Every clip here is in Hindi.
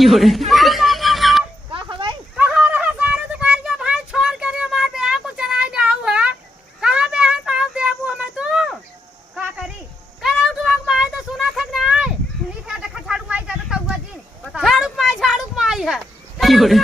क्यों रे? क्यों रे?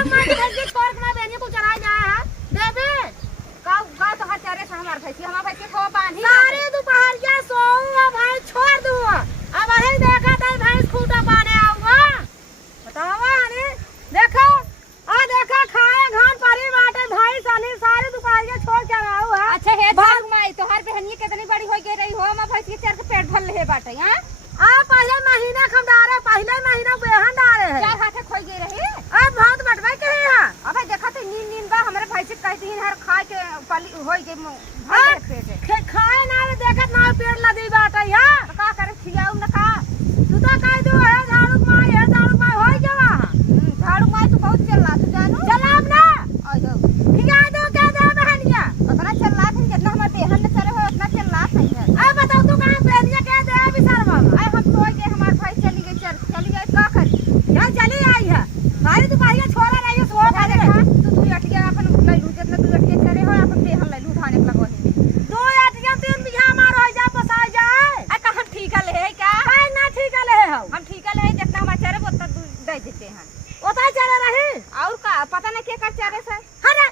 पेट भर ले बाटे हां पहले महीना खमदारे पहले महीना बेहन डारे है चार हाथे खोई गई रही अब बहुत बटवा के है अबे देखा थे नींद नींद बा हमरे भाई से कहती हर खा के पली होई के पेट खाए ना देखत ना पेट लदी बाटे या का करे खियाऊ न का तू तो कह दो है झाड़ू माई होई जावा झाड़ू माई तू बहुत चला तू जानू चलाब ना आयो खिया दो क्या दे बहनिया अपना चला थे जितना हमारे देहन न चले हो उतना चला सही है अब बताओ तू कहां बहनिया के दे बिसरवा आई हम सोई के हमार भाई चली गई चली गई का करी क्या चली आई है सारी तू कहिया छोरा रही है सो का देखा तू अटिया अपन ले लू जितना तू अटिया चले हो अपन देहन ले लू धाने लगो है दो अटिया तीन बिघा मार हो जा बसा जाए आ का हम ठीक ले है क्या काहे ना ठीक ले हो हम ठीक ले जितना हमारे चरे उतना दे देते हैं ओता चले रही और का पता नहीं के कर चरे से अरे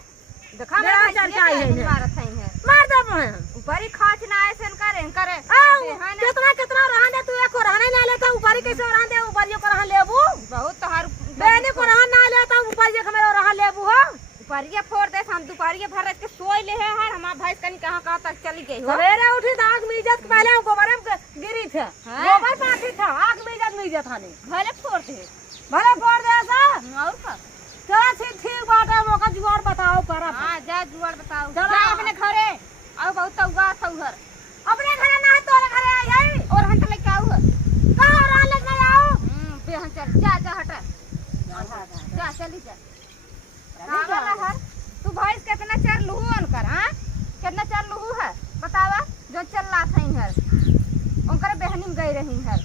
देखा मेरा मैं चर्चा है मारत है मार दे मैं ऊपर ही खाच ना ऐसे करे कितना कितना रहने तू एक को रहने ना लेता ऊपर ही कैसे रहने ऊपर ये को रहने लेबू बहुत तोहार बेने को रहने ना लेता ऊपर ये हमें रहने लेबू हो ऊपरिया फोड़ दे हम दोपहरिया भर के सोई ले है हमार भैंस कहीं कहां तक चली गई हो सवेरे उठी तो आग मिजत पहले गोबर में गिरी थे गोबर पाठी था आग मिजत थाने भले फोड़ दे भले फोड़ दे ऐसा और का चला ठीक बात है मौका जुगाड़ बताओ करा हां जा जुगाड़ बताओ चला। जा अपने घरे और बहुत उगा था उधर अपने घरे ना तोरे घरे आई है और हम लेके आओ कहां रह ले ना आओ बेहन चल जा जा हट जा चली जा हर तू भैंस कितना चर लहू अनकर हां कितना चर लहू है बतावा जो चल ला थई हर ओकर बहनी में गई रही हर